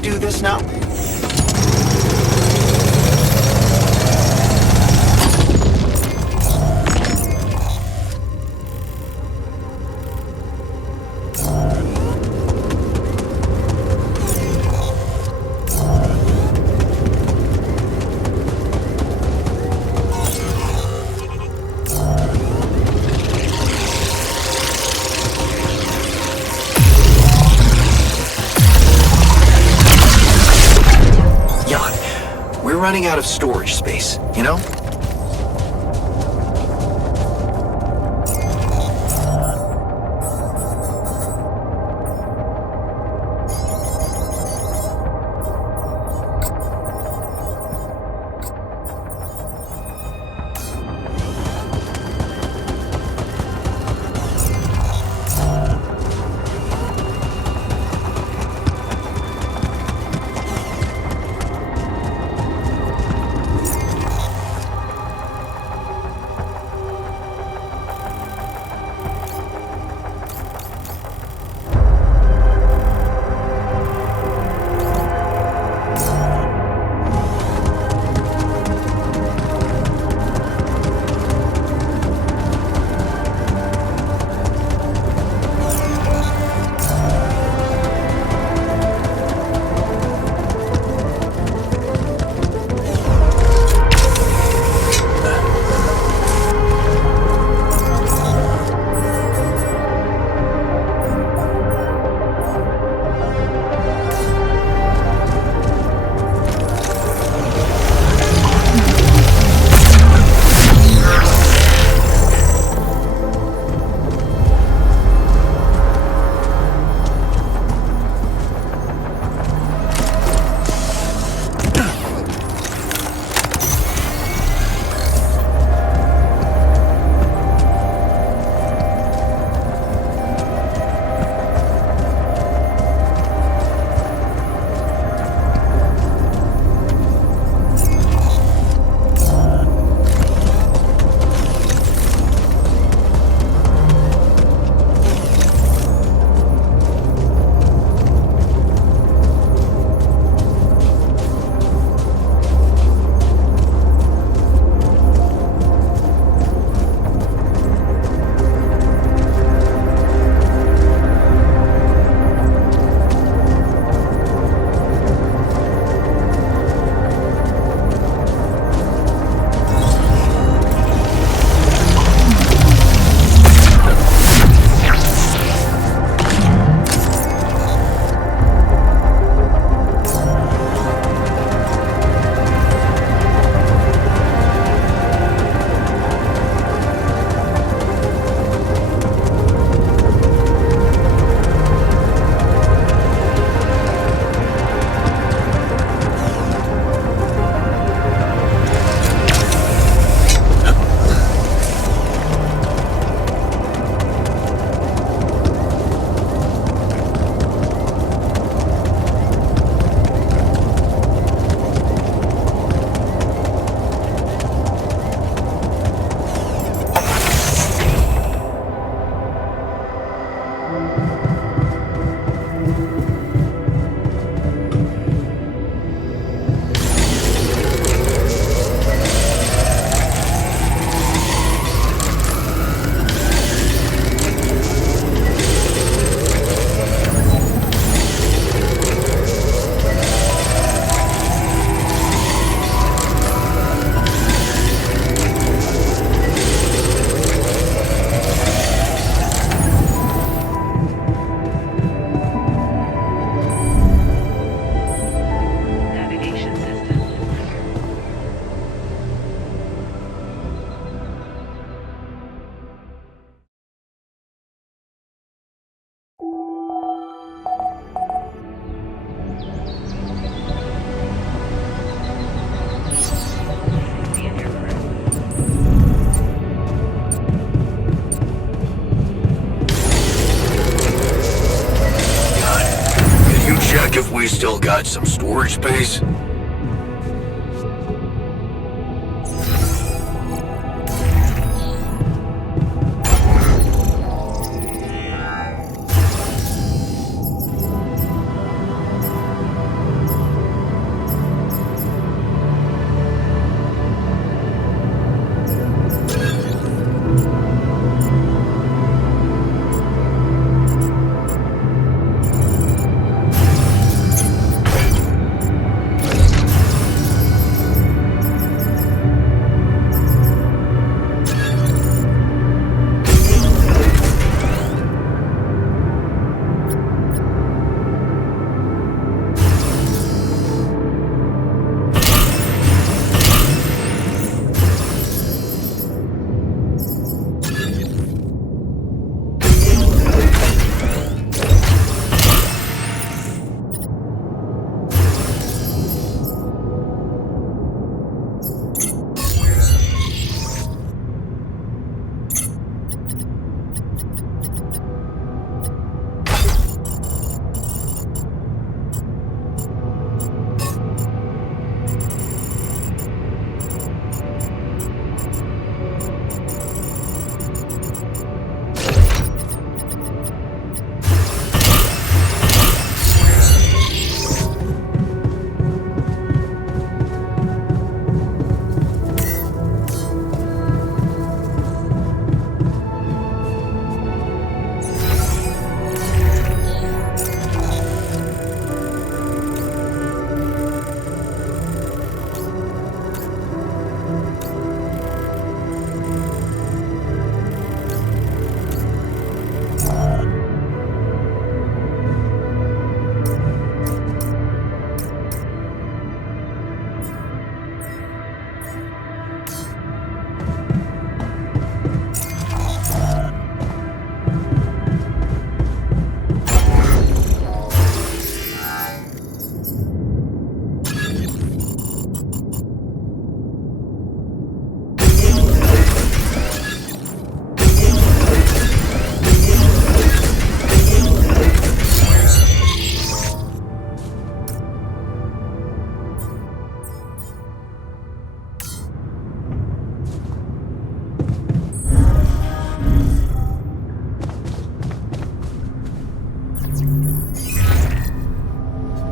I do this now? Running out of storage space, you know? We still got some storage space?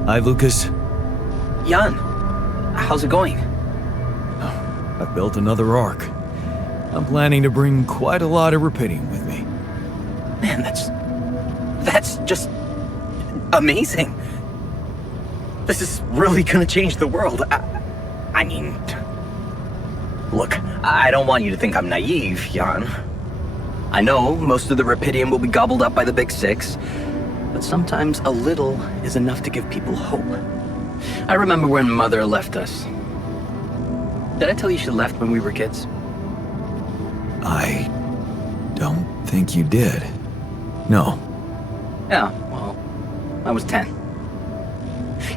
Hi, Lucas. Jan, how's it going? I've built another ark. I'm planning to bring quite a lot of rupidium with me. Man, that's just amazing. This is really gonna change the world. I mean, look, I don't want you to think I'm naive, Jan. I know most of the rupidium will be gobbled up by the big six, but sometimes a little is enough to give people hope. I remember when Mother left us. Did I tell you she left when we were kids? I don't think you did. No. Yeah, well, I was 10.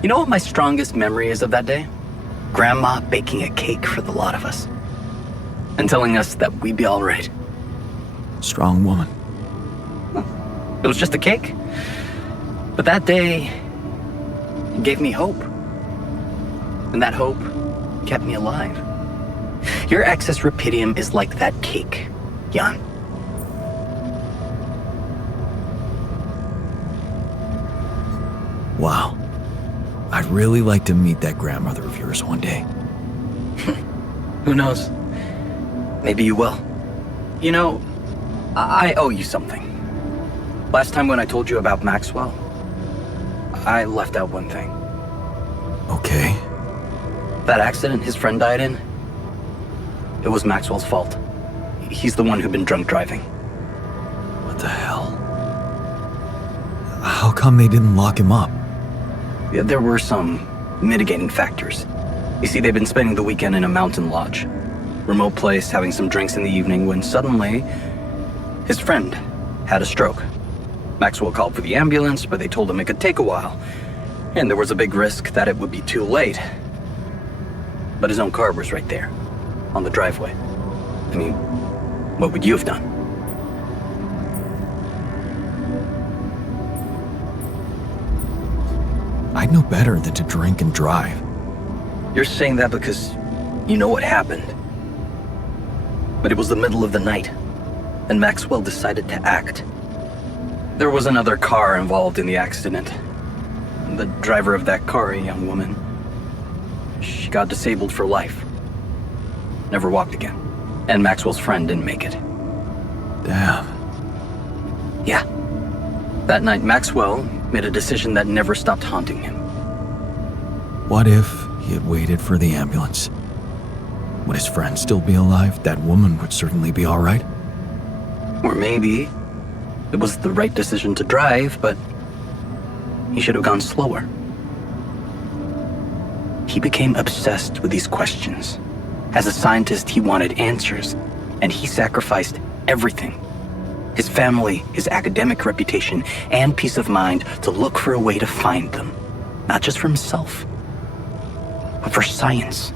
You know what my strongest memory is of that day? Grandma baking a cake for the lot of us. And telling us that we'd be all right. Strong woman. It was just a cake. But that day, it gave me hope. And that hope kept me alive. Your excess rupidium is like that cake, Jan. Wow. I'd really like to meet that grandmother of yours one day. Who knows? Maybe you will. You know, I owe you something. Last time when I told you about Maxwell, I left out one thing. Okay. That accident his friend died in, it was Maxwell's fault. He's the one who'd been drunk driving. What the hell? How come they didn't lock him up? Yeah, there were some mitigating factors. You see, they'd been spending the weekend in a mountain lodge. Remote place, having some drinks in the evening, when suddenly, his friend had a stroke. Maxwell called for the ambulance, but they told him it could take a while. And there was a big risk that it would be too late. But his own car was right there, on the driveway. I mean, what would you have done? I'd know better than to drink and drive. You're saying that because you know what happened. But it was the middle of the night, and Maxwell decided to act. There was another car involved in the accident. The driver of that car, a young woman, she got disabled for life. Never walked again. And Maxwell's friend didn't make it. Damn. Yeah. That night, Maxwell made a decision that never stopped haunting him. What if he had waited for the ambulance? Would his friend still be alive? That woman would certainly be all right. Or maybe it was the right decision to drive, but he should have gone slower. He became obsessed with these questions. As a scientist, he wanted answers, and he sacrificed everything. His family, his academic reputation, and peace of mind to look for a way to find them. Not just for himself, but for science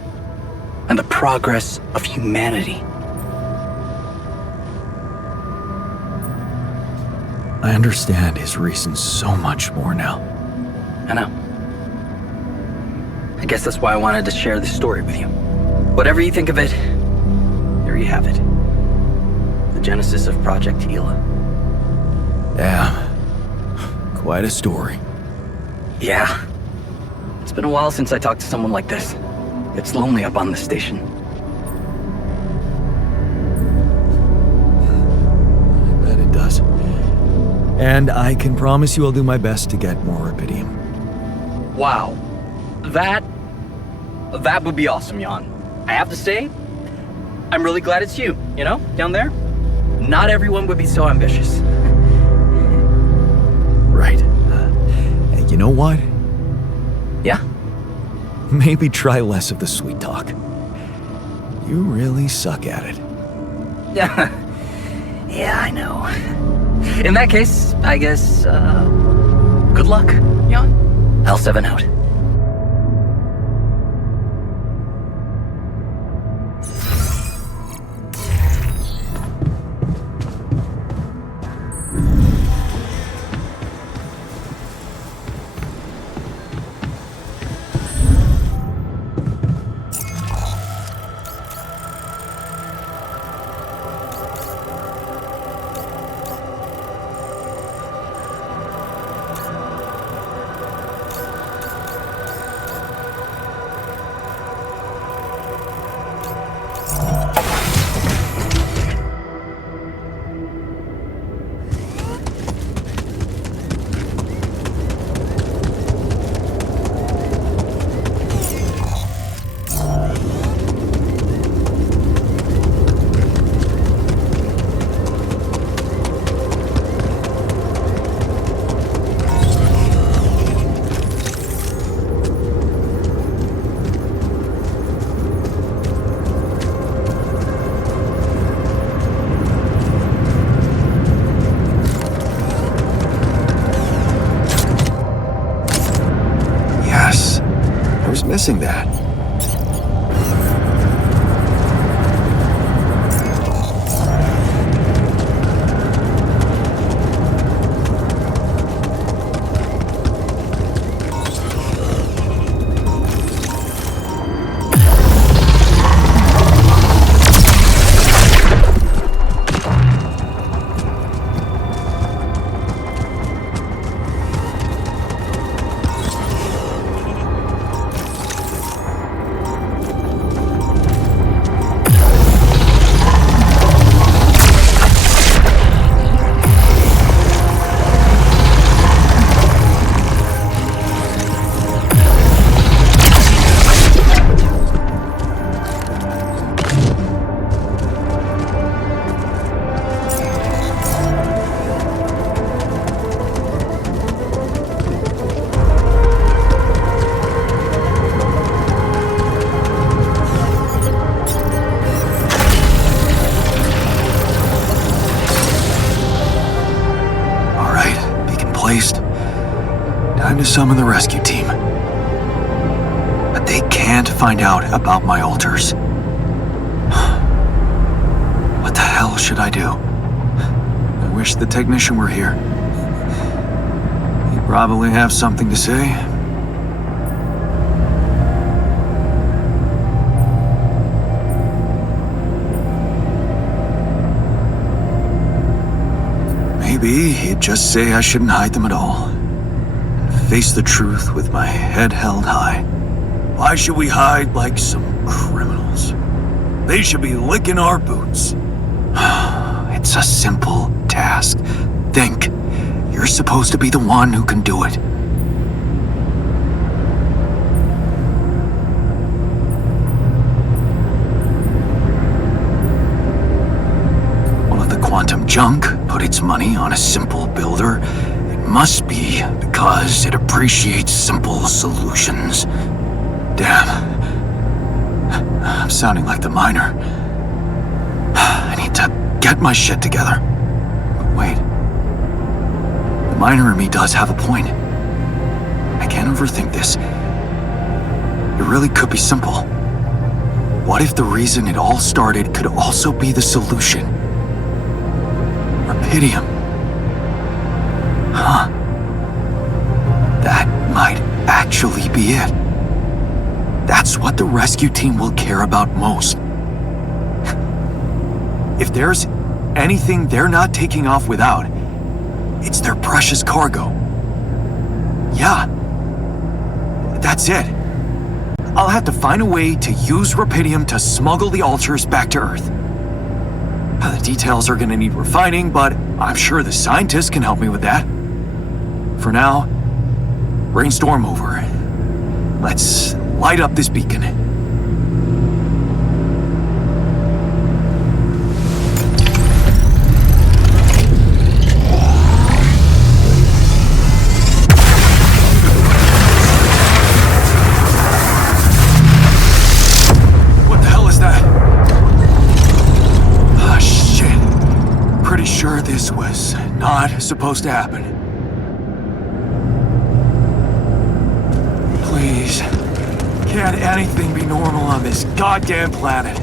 and the progress of humanity. I understand his reasons so much more now. I know. I guess that's why I wanted to share this story with you. Whatever you think of it, there you have it. The genesis of Project Gila. Damn. Quite a story. Yeah. It's been a while since I talked to someone like this. It's lonely up on this station. I bet it does. And I can promise you I'll do my best to get more rupidium. Wow. That would be awesome, Jan. I have to say, I'm really glad it's you, down there. Not everyone would be so ambitious. Right. And you know what? Yeah? Maybe try less of the sweet talk. You really suck at it. Yeah. Yeah, I know. In that case, I guess, good luck, Jan. L7 out. missing that. Time to summon the rescue team. But they can't find out about my altars. What the hell should I do? I wish the technician were here. He'd probably have something to say. Maybe he'd just say I shouldn't hide them at all. Face the truth with my head held high. Why should we hide like some criminals? They should be licking our boots. It's a simple task. Think. You're supposed to be the one who can do it. Well, if the quantum junk put its money on a simple builder, it must be because it appreciates simple solutions. Damn. I'm sounding like the miner. I need to get my shit together. But wait. The miner in me does have a point. I can't overthink this. It really could be simple. What if the reason it all started could also be the solution? Rapidium. Huh. That might actually be it. That's what the rescue team will care about most. If there's anything they're not taking off without, it's their precious cargo. Yeah. That's it. I'll have to find a way to use Rapidium to smuggle the altars back to Earth. The details are gonna need refining, but I'm sure the scientists can help me with that. For now, brainstorm over. Let's light up this beacon. What the hell is that? Ah, shit. Pretty sure this was not supposed to happen. Please. Can't anything be normal on this goddamn planet?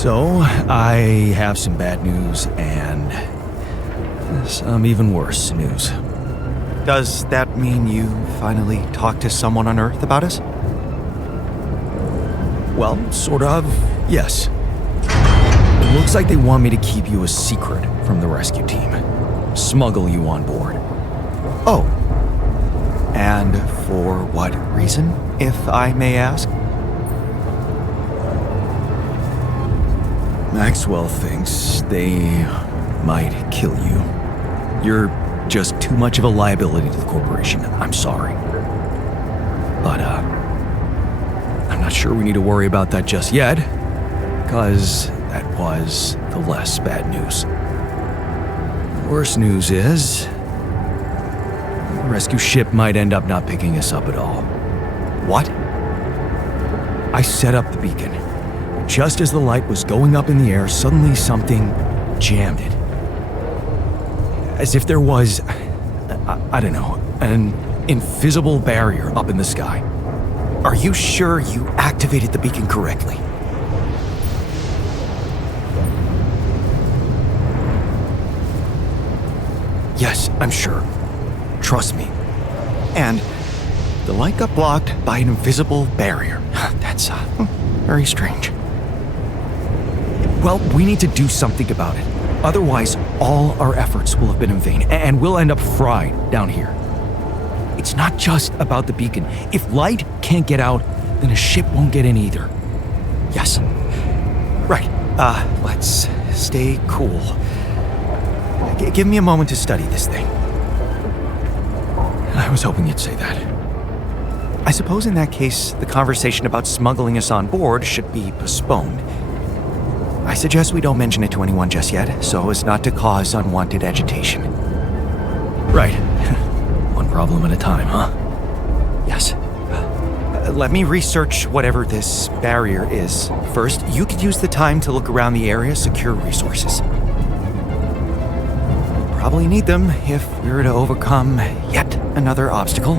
So, I have some bad news and some even worse news. Does that mean you finally talked to someone on Earth about us? Well, sort of, yes. It looks like they want me to keep you a secret from the rescue team. Smuggle you on board. Oh. And for what reason, if I may ask? Maxwell thinks they might kill you. You're just too much of a liability to the corporation. I'm sorry. But, I'm not sure we need to worry about that just yet, because that was the less bad news. Worst news is, the rescue ship might end up not picking us up at all. What? I set up the beacon. Just as the light was going up in the air, suddenly something jammed it. As if there was, I don't know, an invisible barrier up in the sky. Are you sure you activated the beacon correctly? Yes, I'm sure. Trust me. And the light got blocked by an invisible barrier. That's very strange. Well, we need to do something about it. Otherwise, all our efforts will have been in vain, and we'll end up fried down here. It's not just about the beacon. If light can't get out, then a ship won't get in either. Yes. Right. Let's stay cool. Give me a moment to study this thing. I was hoping you'd say that. I suppose in that case, the conversation about smuggling us on board should be postponed. I suggest we don't mention it to anyone just yet, so as not to cause unwanted agitation. Right. One problem at a time, huh? Yes. Let me research whatever this barrier is. First, you could use the time to look around the area, secure resources. Probably need them if we were to overcome yet another obstacle.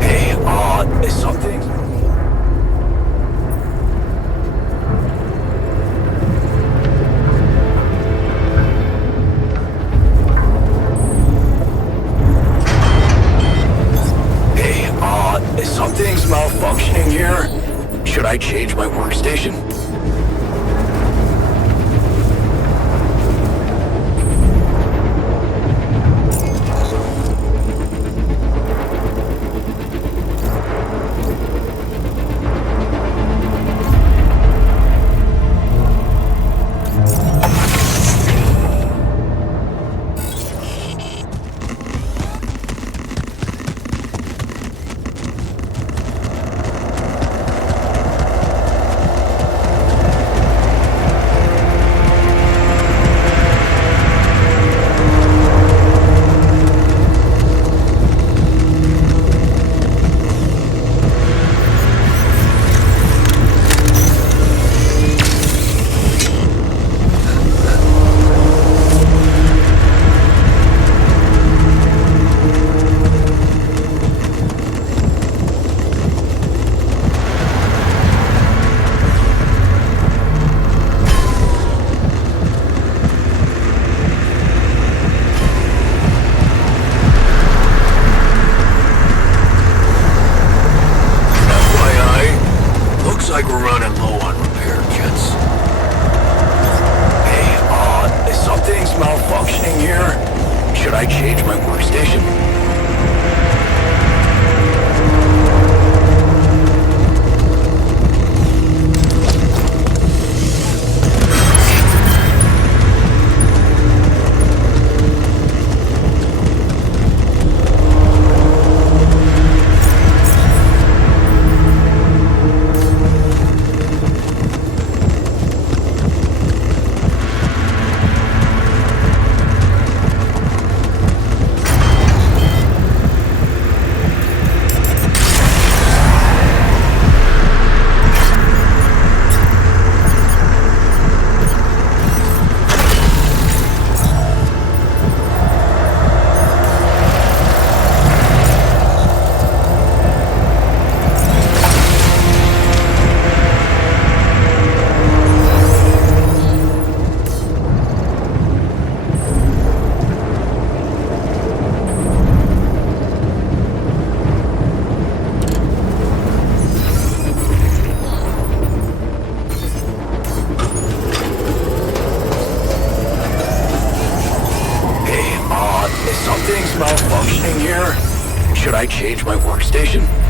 Hey, is something... Something's malfunctioning here. Should I change my workstation? Like we're running low on repair kits. Hey, something's malfunctioning here. Should I change my workstation? Should I change my workstation?